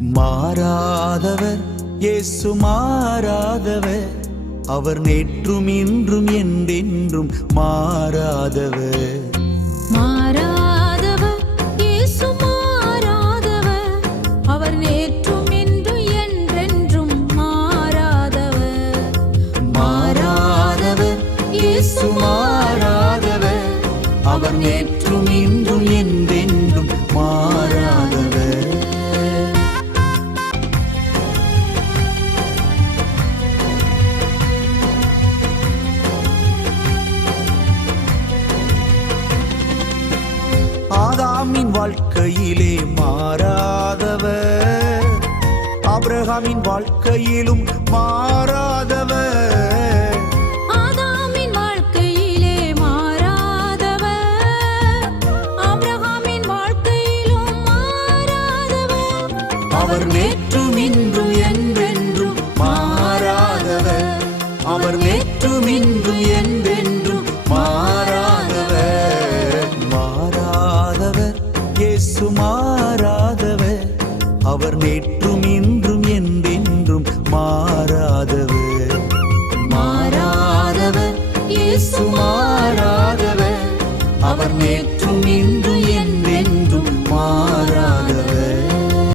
மாறாதவர் இயேசு மாறாதவர். அவர் நேற்றும் இன்றும் என்றென்றும் மாறாதவர். மாறாதவர் இயேசு மாறாதவர். அவர் நேற்றும் இன்றும் என்றென்றும் மாறாதவர். மாறாதவர் இயேசு மாறாதவர். அவர் நேற்றும் இன்றும் என்றென்றும் மாறாதவர். வாழ்க்கையிலே மாறாதவர். ஆபிரகாமின் வாழ்க்கையிலும் மாறாதவர். அவர் நேற்றும் இன்றும் என்றென்றும் மாறாதவர். அவர் நேற்றும் இன்றும் என்றென்றும் சுமாராதவர் அவர் நேற்றும் இன்றும் என்றென்றும் மாறாதவர். மாறாதவர் இயேசு மாறாதவர். அவர் நேற்றும் இன்றும் என்றென்றும் மாற